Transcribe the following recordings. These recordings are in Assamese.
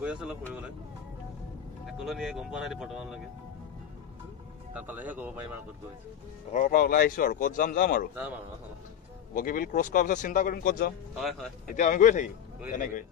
গৈ আছো অলপ ফুৰিবলৈ একলনিয়ে গম পোৱা নাই বৰ্তমানলৈকে তাত পালেহে ক'ব পাৰিম আৰু ক'ত গৈছো ঘৰৰ পৰা ওলাই আহিছো আৰু ক'ত যাম আৰু বগীবিল ক্ৰছ কৰাৰ পিছত চিন্তা কৰিম ক'ত যাম হয় হয় এতিয়া আমি গৈ থাকিম এনেকৈ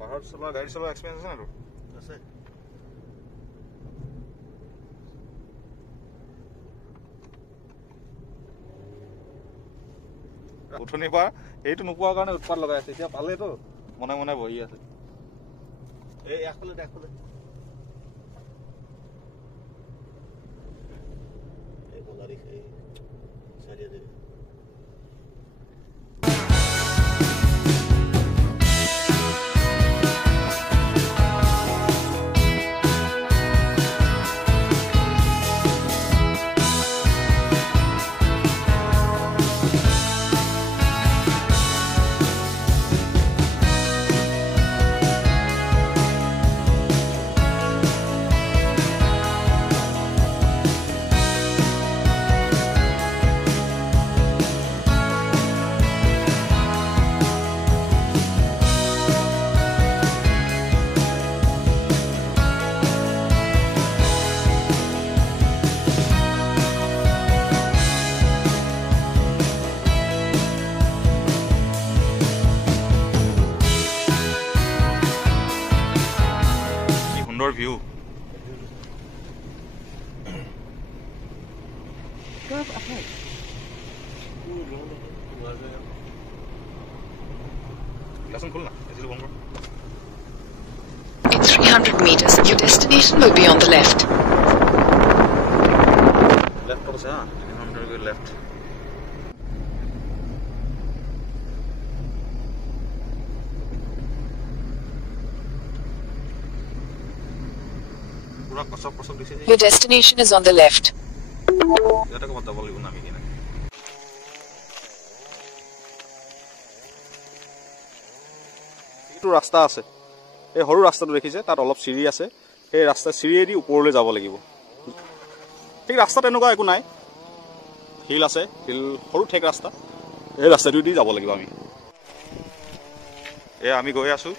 পাহাড় চলোৱা গাড়ী চলোৱা এক্সপেৰিয়েন্স আছে না তোৰ আছে উঠনি পৰা এইটো নোপোৱাৰ কাৰণে উৎপাত লগাই আছে এতিয়া পালেতো মনে মনে বহি আছে এই একফালে দেখলে এই বগাৰী এই চাৰিয়া দে view. Curve ahead. 300 meters, your destination will be on the left. Left also, yeah. 300 left. Your destination is on the left. ৰাস্তা আছে এই সৰু ৰাস্তাটো দেখিছে তাত অলপ চিৰি আছে এই ৰাস্তা চিৰিয়েদি ওপৰলৈ যাব লাগিব ঠিক ৰাস্তা তেনেকুৱা একো নাই হিল আছে হিল সৰু ঠেক ৰাস্তা এই ৰাস্তাটো দি যাব লাগিব আমি গৈ আছো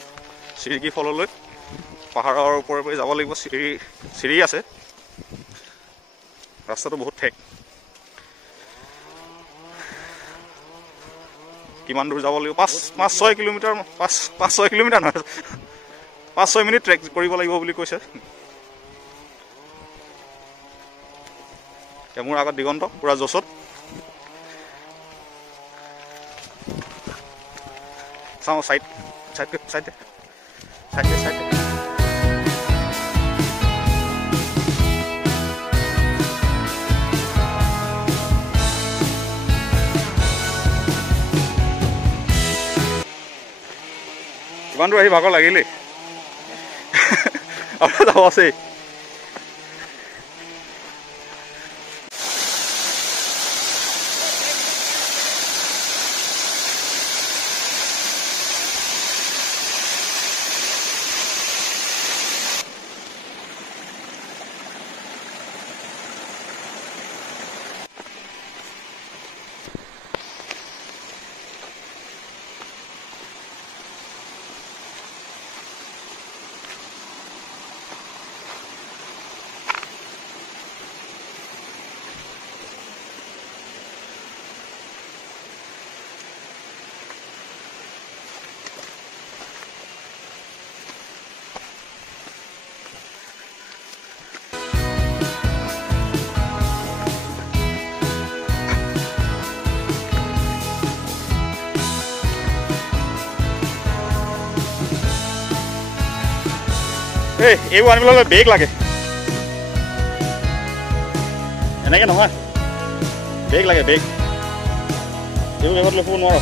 চিৰিকি ফললৈ পাহাৰৰ ওপৰে ওপৰে যাব লাগিব চিৰি আছে ৰাস্তাটো বহুত ঠেক কিমান দূৰ যাব লাগিব 5-6 কিলোমিটাৰ 5-6 কিলোমিটাৰ নহয় 5-6 মিনিট ট্ৰেক কৰিব লাগিব বুলি কৈছে মোৰ আগত দিগন্ত পুৰা জছত চাওঁ সাইড কিমান দূৰ আহি ভাগৰ লাগিলেই আৰু যাব আছে এইবোৰ আনিবলৈ হ'লে বেগ লাগে, এনেকৈ নহয়, বেগ লাগে, বেগ। এইবোৰ বেগত লৈ ফুৰিব নোৱাৰো।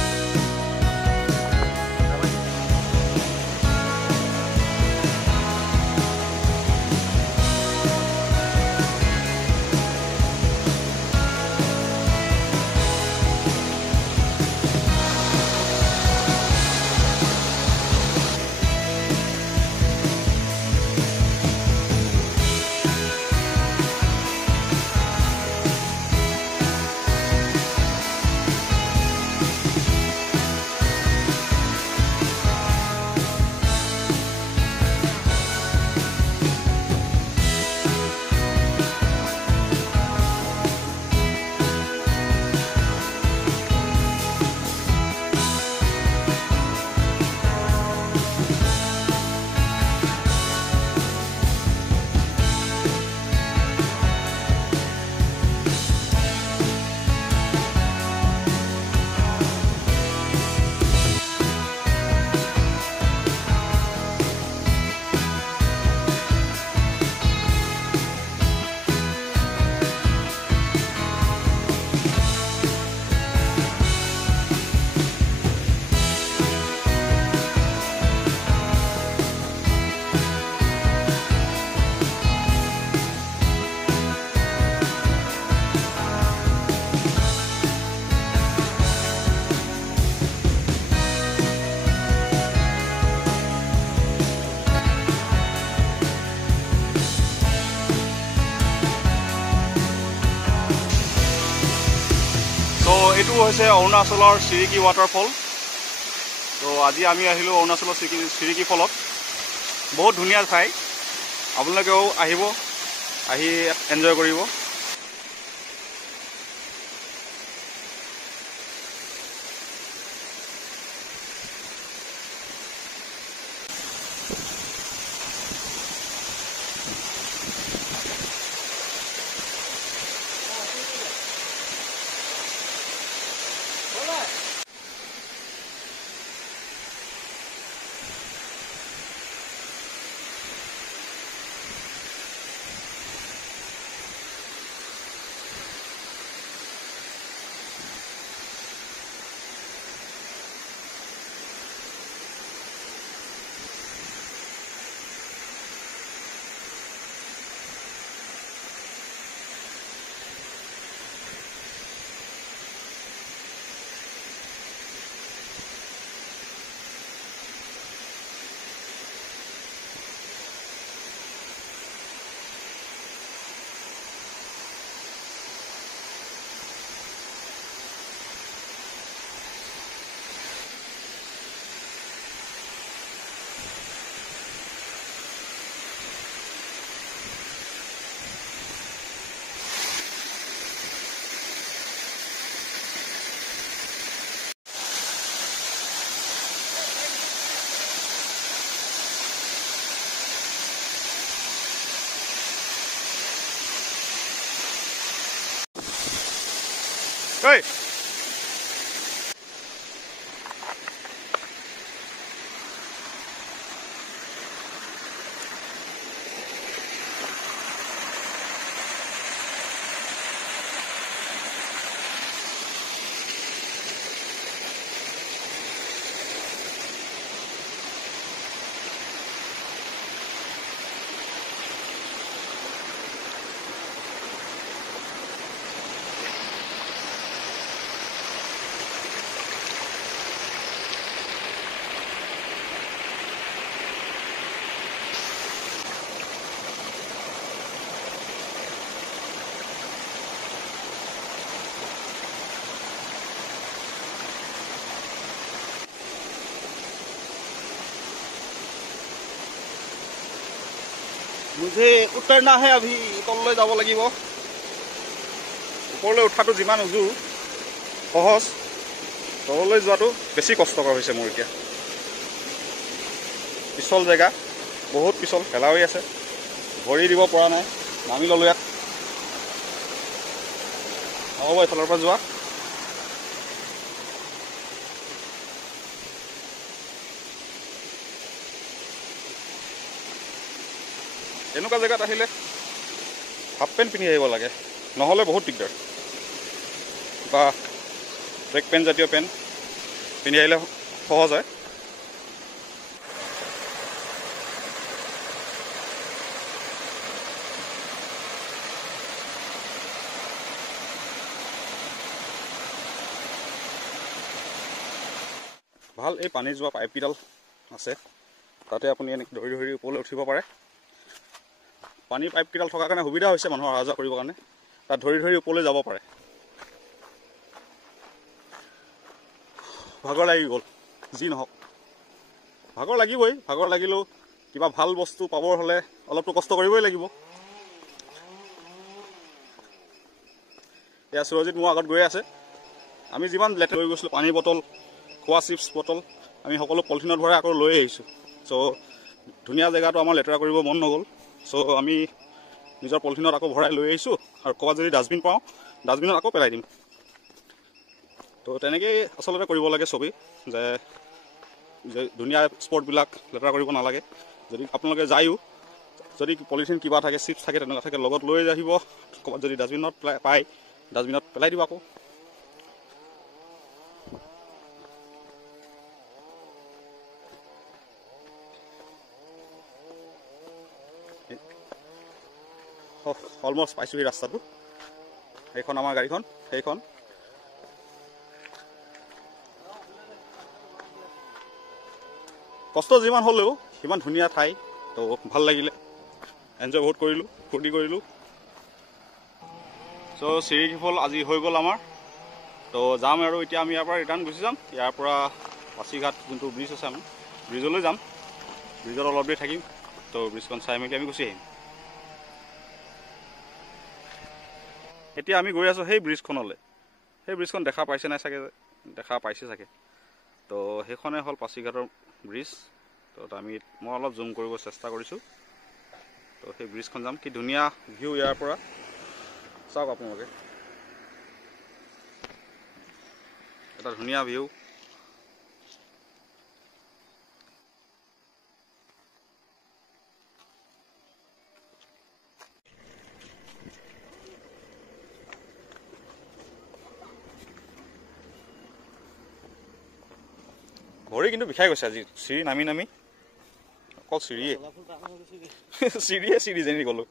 এইটো হৈছে অৰুণাচলৰ চিৰিকি ৱাটাৰফল। তো আজি আমি আহিলোঁ অৰুণাচলৰ চিৰিকি ফলত। বহুত ধুনীয়া ঠাই, আপোনালোকেও আহিব, আহি এনজয় কৰিব। Hey! मुझे उतरना है अभी तलলৈ যাব লাগিব ওপৰলৈ উঠাটো যিমান উজু সহজ তললৈ যোৱাটো বেছি কষ্টকৰ হৈছে মোৰ এতিয়া পিছল জেগা বহুত পিছল খেলা হৈ আছে ভৰি দিব পৰা নাই নামি ললো ইয়াত হ'ব এইফালৰ পৰা যোৱা এনেকুৱা জেগাত আহিলে হাফ পেণ্ট পিন্ধি আহিব লাগে, নহ'লে বহুত দিগদাৰ, বা ট্ৰেক পেণ্ট জাতীয় পেণ্ট পিন্ধি আহিলে সহজ হয়। ভাল এই পানী যোৱা পাইপকেইডাল আছে, তাতে আপুনি এনেকৈ ধৰি ধৰি ওপৰলৈ উঠিব পাৰে। পানীৰ পাইপকেইডাল থকাৰ কাৰণে সুবিধা হৈছে মানুহৰ অহা যোৱা কৰিবৰ কাৰণে, তাত ধৰি ধৰি ওপৰলৈ যাব পাৰে। ভাগৰ লাগি গ'ল, যি নহওক ভাগৰ লাগিবই, ভাগৰ লাগিলেও কিবা ভাল বস্তু পাবৰ হ'লে অলপতো কষ্ট কৰিবই লাগিব। এয়া সুৰজিত মোৰ আগত গৈ আছে। আমি যিমান লেতেৰা লৈ গৈছিলোঁ, পানী বটল, খোৱা চিপছ বটল, আমি সকলো পলিথিনত ভৰাই আকৌ লৈ আহিছোঁ। চ' ধুনীয়া জেগাটো আমাৰ লেতেৰা কৰিব মন নগ'ল, চ' আমি নিজৰ পলিথিনত আকৌ ভৰাই লৈ আহিছোঁ, আৰু ক'ৰবাত যদি ডাষ্টবিন পাওঁ ডাষ্টবিনত আকৌ পেলাই দিম। তো তেনেকেই আচলতে কৰিব লাগে চবেই, যে ধুনীয়া স্পটবিলাক লেতেৰা কৰিব নালাগে। যদি আপোনালোকে যায়ো, যদি পলিথিন কিবা থাকে, চিপছ থাকে, তেনেকুৱা থাকে, লগত লৈ আহিব। ক'ৰবাত যদি ডাষ্টবিনত পায় ডাষ্টবিনত পেলাই দিব আকৌ। অলমষ্ট পাইছোঁ সেই ৰাস্তাটো, সেইখন আমাৰ গাড়ীখন, সেইখন কষ্ট যিমান হ'লেও সিমান ধুনীয়া ঠাই, তো ভাল লাগিলে, এনজয় বহুত কৰিলোঁ, ফূৰ্তি কৰিলোঁ। চ' চিৰিকিফল আজি হৈ গ'ল আমাৰ, তো যাম আৰু এতিয়া আমি ইয়াৰ পৰা ৰিটাৰ্ণ গুচি যাম। ইয়াৰ পৰা পাছিঘাট যোনটো ব্ৰিজ আছে, আমি ব্ৰিজলৈ যাম, ব্ৰিজত অলপ দেৰি থাকিম, তো ব্ৰিজখন চাই মেলি আমি গুচি আহিম। এতিয়া আমি গৈ আছোঁ সেই ব্ৰিজখনলৈ। সেই ব্ৰিজখন দেখা পাইছে নাই চাগে, দেখা পাইছে চাগে। তো সেইখনে হ'ল পাছিঘাটৰ ব্ৰিজ। তো মই অলপ জুম কৰিব চেষ্টা কৰিছোঁ। তো সেই ব্ৰিজখন যাম, কি ধুনীয়া ভিউ ইয়াৰ পৰা, চাওক আপোনালোকে, এটা ধুনীয়া ভিউ। ভৰি কিন্তু বিষাই গৈছে আজি, চিৰি নামি নামি, অকল চিৰিয়ে চিৰিয়ে চিৰি যেনি গ'লোঁ।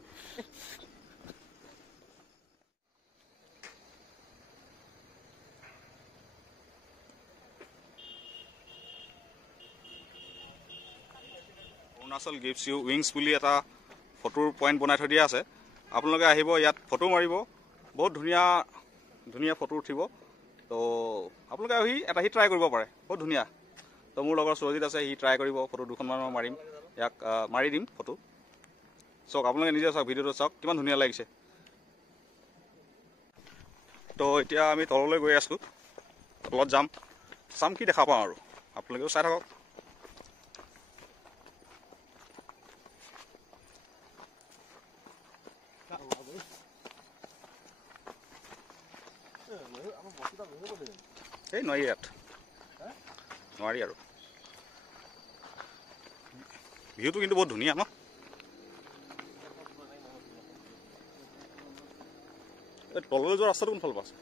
অৰুণাচল গিভছ ইউ উইংছ বুলি এটা ফটোৰ পইণ্ট বনাই থৈ দিয়া আছে। আপোনালোকে আহিব, ইয়াত ফটো মাৰিব, বহুত ধুনীয়া ধুনীয়া ফটো উঠিব। তো আপোনালোকে আহি ট্ৰাই কৰিব পাৰে, বহুত ধুনীয়া। তো মোৰ লগৰ সুৰজিত আছে, সি ট্ৰাই কৰিব, ফটো দুখনমান মই মাৰিম, ইয়াক মাৰি দিম ফটো। চাওক আপোনালোকে নিজে চাওক, ভিডিঅ'টো চাওক কিমান ধুনীয়া লাগিছে। তো এতিয়া আমি তললৈ গৈ আছোঁ, তলত যাম, চাম কি দেখা পাওঁ আৰু, আপোনালোকেও চাই থাকক। এই নোৱাৰি, ইয়াত নোৱাৰি আৰু। ভিউটো কিন্তু বহুত ধুনীয়া ন। এই তললৈ যোৱা ৰাস্তাটো কোনফালৰ পৰা আছে?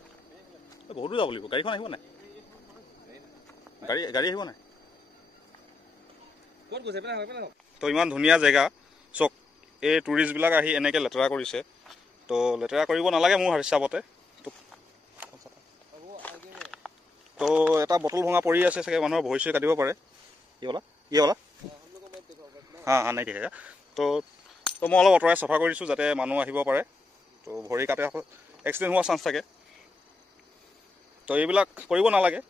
বহুতো যাব লাগিব, গাড়ীখন আহিব নাই? গাড়ী আহিব নাই? তো ইমান ধুনীয়া জেগা, চক এই টুৰিষ্টবিলাক আহি এনেকৈ লেতেৰা কৰিছে। তো লেতেৰা কৰিব নালাগে মোৰ হিচাপতে। তো এটা বটল ভঙা পৰি আছে চাগে, মানুহৰ ভৰি চৰি কাটিব পাৰে। কি হ'লা হা নাই দেখা। তো মই অলপ আঁতৰাই চাফা কৰিছোঁ যাতে মানুহ আহিব পাৰে। তো ভৰি কাটে, এক্সিডেণ্ট হোৱাৰ চান্স থাকে। তো এইবিলাক কৰিব নালাগে।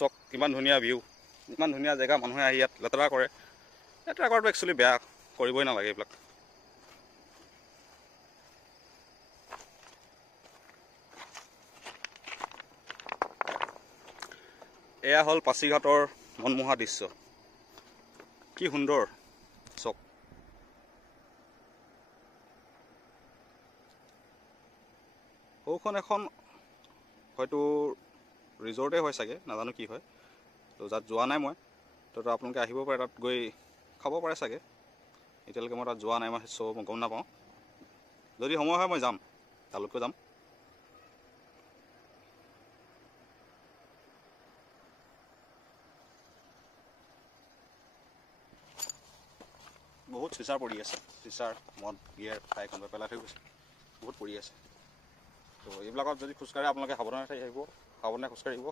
চক কিমান ধুনীয়া ভিউ, ইমান ধুনীয়া জেগা, মানুহে আহি ইয়াত লেতেৰা কৰে। লেতেৰা কৰাটো একচুৱেলি বেয়া, কৰিবই নালাগে এইবিলাক। এয়া হ'ল পাছিঘাটৰ মনমোহা দৃশ্য, কি সুন্দৰ চক। সৌখন এখন হয়তো ৰিজৰ্টে হয় চাগে, নাজানো কি হয়। তো তাত যোৱা নাই মই, তো আপোনালোকে আহিব পাৰে, তাত গৈ খাব পাৰে চাগে। এতিয়ালৈকে মই তাত যোৱা নাই, মই গম নাপাওঁ। যদি সময় হয় মই যাম, তালৈকে যাম। বহুত চিচাৰ পৰি আছে, চিচাৰ মদ গিয়াৰ খাই কোনোবাই পেলাই থৈ গৈছে, বহুত পৰি আছে। তো এইবিলাকত যদি খোজকাঢ়ে আপোনালোকে সাৱধানে আহিব, সাৱধানে খোজকাঢ়িব।